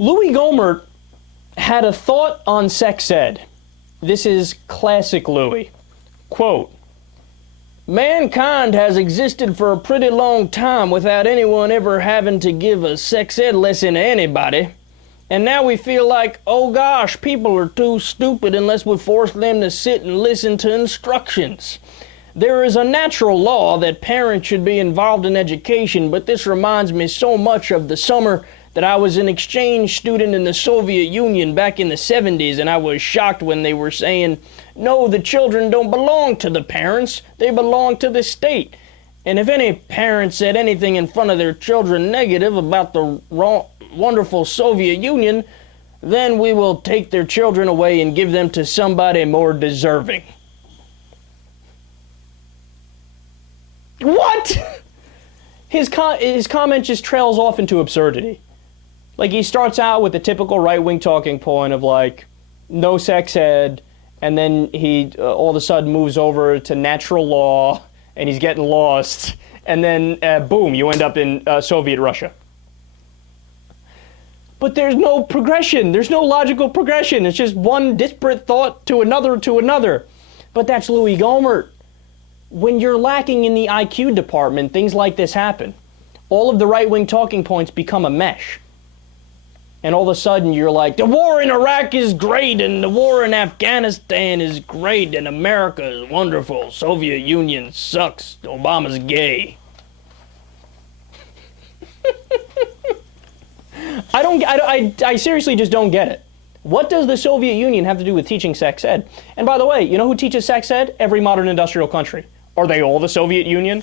Louie Gohmert had a thought on sex ed. This is classic Louie. Quote, mankind has existed for a pretty long time without anyone ever having to give a sex ed lesson to anybody. And now we feel like, oh gosh, people are too stupid unless we force them to sit and listen to instructions. There is a natural law that parents should be involved in education, but this reminds me so much of the summer that I was an exchange student in the Soviet Union back in the 70s, and I was shocked when they were saying, no, the children don't belong to the parents, they belong to the state. And if any parent said anything in front of their children negative about the wonderful Soviet Union, then we will take their children away and give them to somebody more deserving. What? His comment just trails off into absurdity. Like, he starts out with the typical right-wing talking point of, like, no sex ed, and then he all of a sudden moves over to natural law, and he's getting lost, and then, boom, you end up in Soviet Russia. But there's no progression. There's no logical progression. It's just one disparate thought to another to another. But that's Louie Gohmert. When you're lacking in the IQ department, things like this happen. All of the right-wing talking points become a mesh. And all of a sudden you're like, the war in Iraq is great, and the war in Afghanistan is great, and America is wonderful. Soviet Union sucks. Obama's gay. I seriously just don't get it. What does the Soviet Union have to do with teaching sex ed? And by the way, you know who teaches sex ed? Every modern industrial country. Are they all the Soviet Union?